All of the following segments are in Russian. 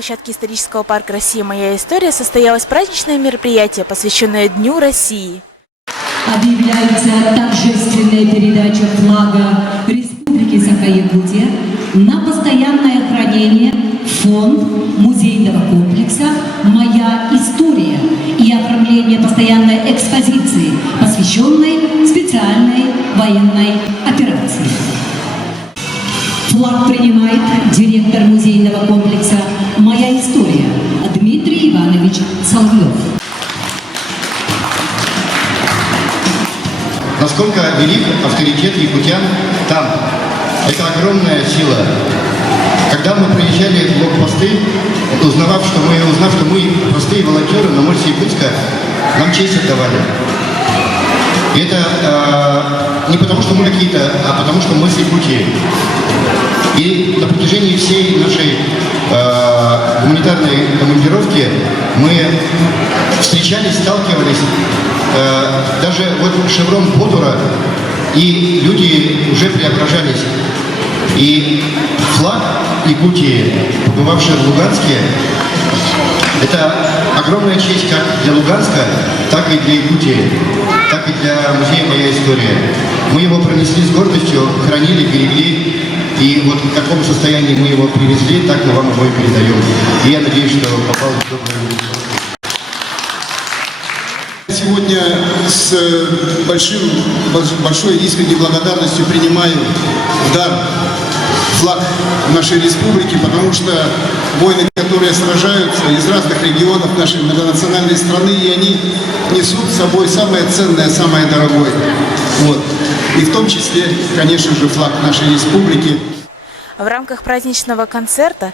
площадке исторического парка «Россия. Моя история» состоялось праздничное мероприятие, посвященное Дню России. Объявляется торжественная передача флага Республики Саха-Якутия на постоянное хранение в фонд музейного комплекса «Моя история» и оформление постоянной экспозиции, посвященной специальной военной операции. Флаг принимает директор музейного комплекса «Моя история» Дмитрий Иванович Соловьев. Насколько велик авторитет якутян там. Это огромная сила. Когда мы приезжали в блокпосты, узнав, что мы простые волонтеры, но мы с Якутска, нам честь отдавали. И это не потому, что мы какие-то, а потому, что мы с Якутии. И на протяжении всей нашей гуманитарной командировки мы встречались, сталкивались. Даже вот шеврон Бодура, и люди уже преображались. И флаг Якутии, побывавший в Луганске, это огромная честь как для Луганска, так и для Якутии, так и для музея «Моя история». Мы его пронесли с гордостью, хранили, берегли, и вот в каком состоянии мы его привезли, так мы вам его и передаем. И я надеюсь, что попал в доброе руки. Сегодня с большой искренней благодарностью принимаю в дар флаг нашей республики, потому что воины, которые сражаются из разных регионов нашей многонациональной страны, и они несут с собой самое ценное, самое дорогое. Вот. И в том числе, конечно же, флаг нашей республики. В рамках праздничного концерта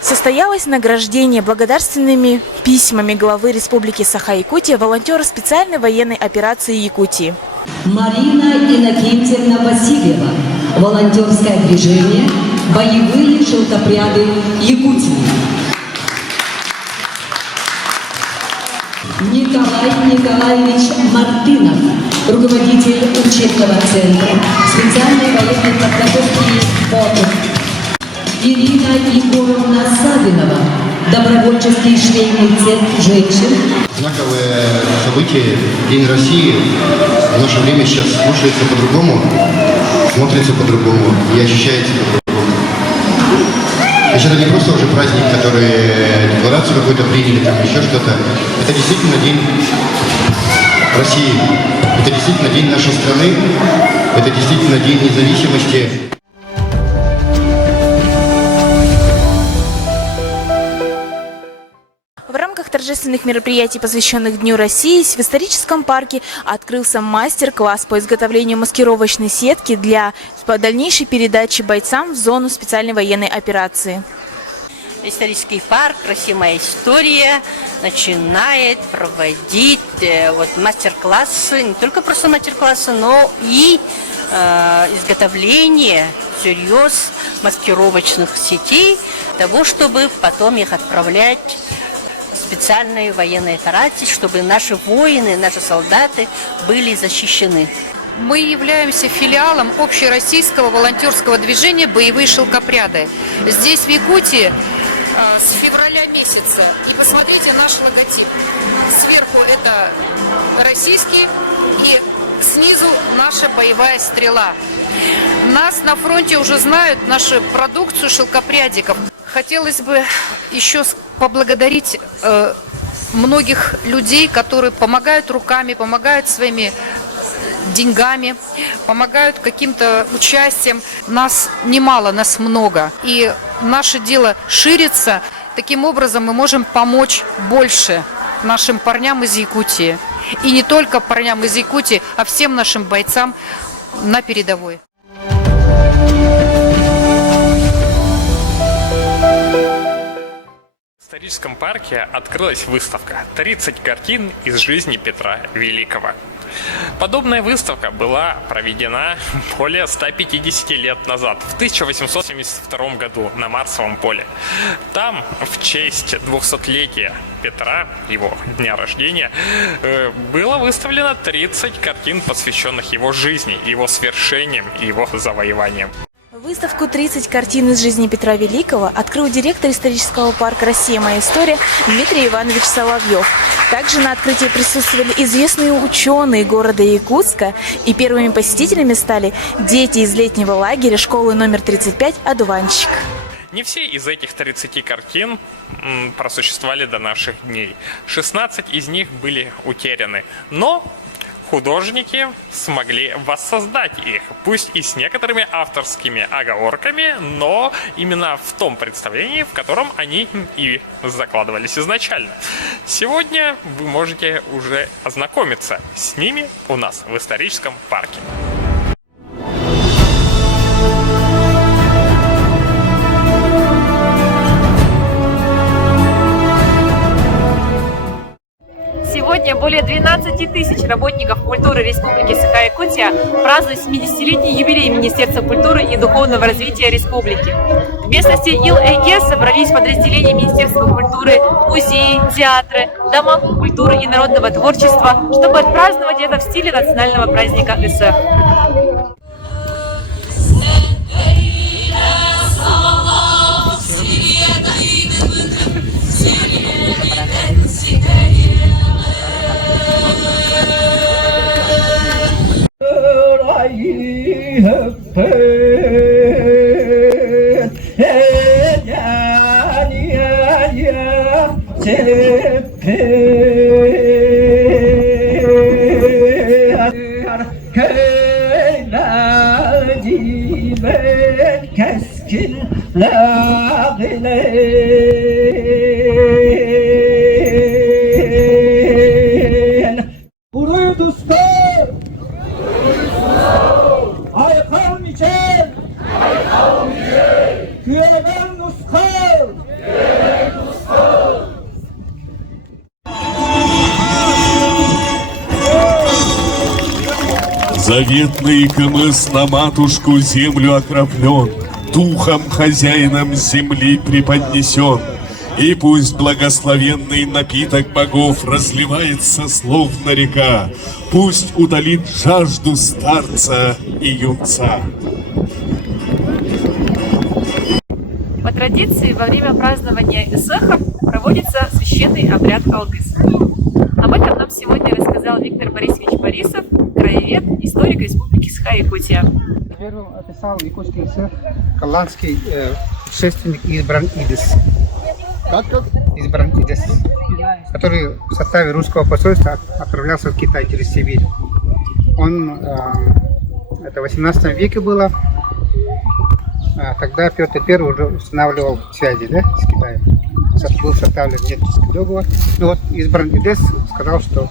состоялось награждение благодарственными письмами главы Республики Саха-Якутия волонтера специальной военной операции Якутии. Марина Иннокентьевна Васильева, волонтерское движение «Боевые шелкопряды Якутии». Николай Николаевич Мартынов, руководитель учебного центра специальной военной подготовки ФОТО. Ирина Егоровна Савинова, добровольческий швейный цех женщин. Знаковое событие, День России, в наше время сейчас слушается по-другому, смотрится по-другому и ощущается по-другому. То есть это не просто уже праздник, который декларацию какую-то приняли, там еще что-то. Это действительно День России, это действительно День нашей страны, это действительно День независимости. В рамках торжественных мероприятий, посвященных Дню России, в историческом парке открылся мастер-класс по изготовлению маскировочной сетки для дальнейшей передачи бойцам в зону специальной военной операции. Исторический парк «Россия. Моя история» начинает проводить мастер-классы, не только просто мастер-классы, но и изготовление всерьез маскировочных сетей, того, чтобы потом их отправлять специальные военные операции, чтобы наши воины, наши солдаты были защищены. Мы являемся филиалом общероссийского волонтерского движения «Боевые шелкопряды». Здесь, в Якутии, с февраля месяца. И посмотрите наш логотип. Сверху это российский, и снизу наша боевая стрела. Нас на фронте уже знают, нашу продукцию шелкопрядиков. Хотелось бы еще поблагодарить многих людей, которые помогают руками, помогают своими деньгами, помогают каким-то участием. Нас немало, нас много. И наше дело ширится. Таким образом мы можем помочь больше нашим парням из Якутии. И не только парням из Якутии, а всем нашим бойцам на передовой. В историческом парке открылась выставка «30 картин из жизни Петра Великого». Подобная выставка была проведена более 150 лет назад, в 1872 году на Марсовом поле. Там, в честь 200-летия Петра, его дня рождения, было выставлено 30 картин, посвященных его жизни, его свершениям и его завоеваниям. Выставку «30 картин из жизни Петра Великого» открыл директор исторического парка «Россия. Моя история» Дмитрий Иванович Соловьев. Также на открытии присутствовали известные ученые города Якутска, и первыми посетителями стали дети из летнего лагеря школы номер 35 «Одуванчик». Не все из этих 30 картин просуществовали до наших дней. 16 из них были утеряны. Но художники смогли воссоздать их, пусть и с некоторыми авторскими оговорками, но именно в том представлении, в котором они и закладывались изначально. Сегодня вы можете уже ознакомиться с ними у нас в историческом парке. Сегодня более 12 тысяч работников культуры Республики Саха-Якутия празднуют 70-летний юбилей Министерства культуры и духовного развития республики. В местности Ил-Эйге собрались подразделения Министерства культуры, музеи, театры, дома культуры и народного творчества, чтобы отпраздновать это в стиле национального праздника Исэх. Заветный КМС на матушку землю окроплен, духом хозяином земли преподнесен. И пусть благословенный напиток богов разливается словно река, пусть удалит жажду старца и юнца. По традиции, во время празднования Исэха проводится священный обряд Алгыс. Об этом нам сегодня рассказал Виктор Борисович Борисов, краевед, историк Республики Саха-Якутия. Первым описал якутский Исэх голландский предшественник Избран Идес. Как? Избран Идес, который в составе русского посольства отправлялся в Китай через Сибирь. Это в 18 веке было. Тогда Петр I уже устанавливал связи, с Китаем. Был составлен Нерчинский договор. Ну вот Избран Идес сказал, что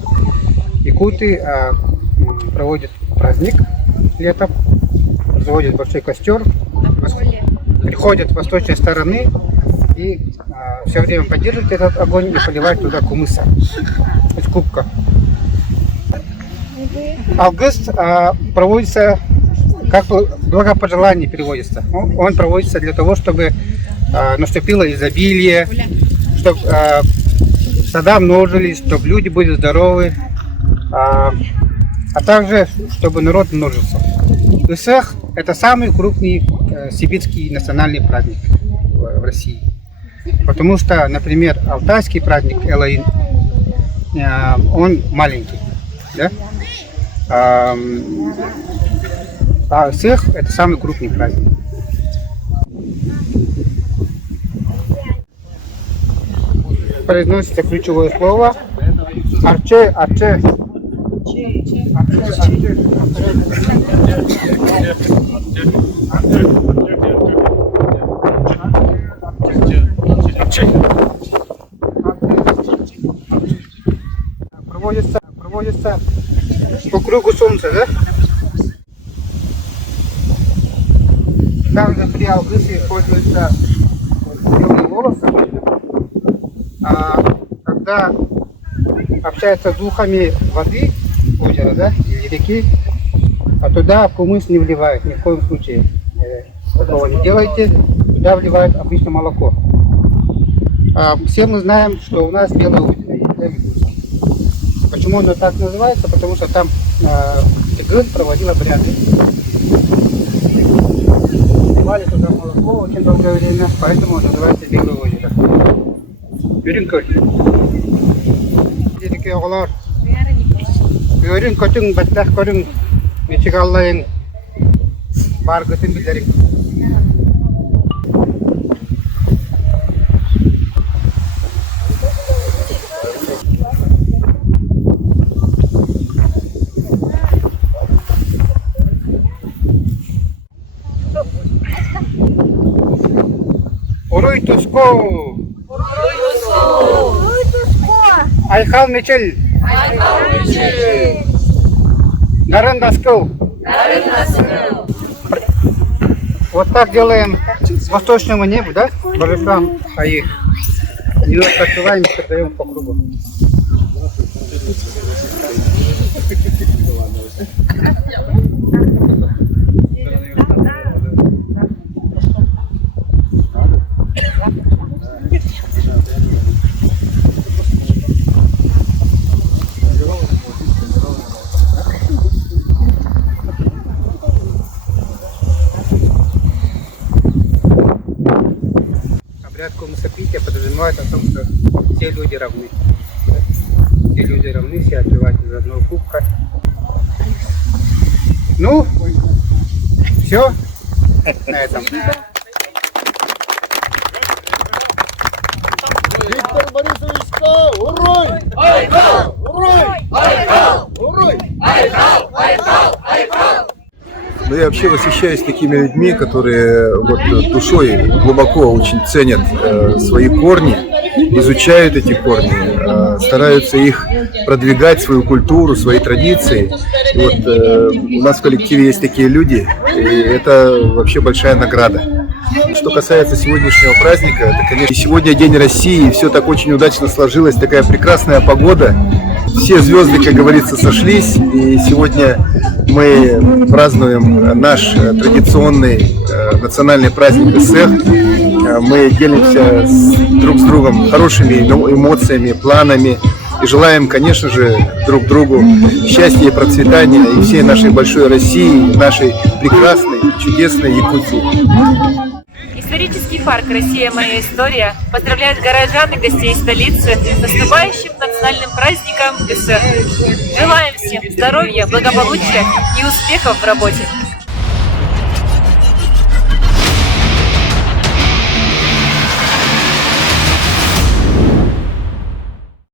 якуты проводят праздник летом, заводят большой костер, приходят с восточной стороны и все время поддерживают этот огонь и поливают туда кумыса из кубка. Алгыс проводится как благопожелание, переводится. Он проводится для того, чтобы наступило изобилие, чтобы стада множились, чтобы люди были здоровы, а также чтобы народ множился. Исэх – это самый крупный сибирский национальный праздник в России. Потому что, например, алтайский праздник Элаин, он маленький. Да? А Исэх – это самый крупный праздник. Произносится ключевое слово «арче», «арче». Проводится по кругу солнца, да? Также при Алгысе используется белый волос. Когда общаются с духами воды, озера, или реки, а туда кумыс не вливают, ни в коем случае. Такого не делайте, туда вливают обычно молоко. Все мы знаем, что у нас белая озеро есть. Почему оно так называется? Потому что там Игын проводил обряды. давали туда молоко очень долгое время, поэтому называется Белое озеро. Юринкөл. Дедики оғылар. Юрин көтің бәттәк көрің. Нечік аллайың. Бар көтін білдерің. Уруй туско. Айхал мечел. Нарын даскал. Вот так делаем с восточного неба, да? Барышам, а их немножко открываем и передаем по кругу. Обряд кумсапития подразумевает о том, что все люди равны. Все люди равны, все отпивают из одного кубка. Ну, все на этом. Виктор Борисович Ска, урой! Айкал! Урой! Айкал! Урой! Айкал! Айкал! Айкал! Но я вообще восхищаюсь такими людьми, которые вот душой глубоко очень ценят свои корни, изучают эти корни, стараются их продвигать, свою культуру, свои традиции. И вот у нас в коллективе есть такие люди, и это вообще большая награда. Что касается сегодняшнего праздника, это, конечно, сегодня День России, и все так очень удачно сложилось, такая прекрасная погода. Все звезды, как говорится, сошлись, и сегодня мы празднуем наш традиционный национальный праздник СЭХ. Мы делимся друг с другом хорошими эмоциями, планами и желаем, конечно же, друг другу счастья и процветания и всей нашей большой России, нашей прекрасной, чудесной Якутии. Исторический парк «Россия. Моя история» поздравляет горожан и гостей столицы с наступающим национальным праздником СЭХ. Желаем всем здоровья, благополучия и успехов в работе!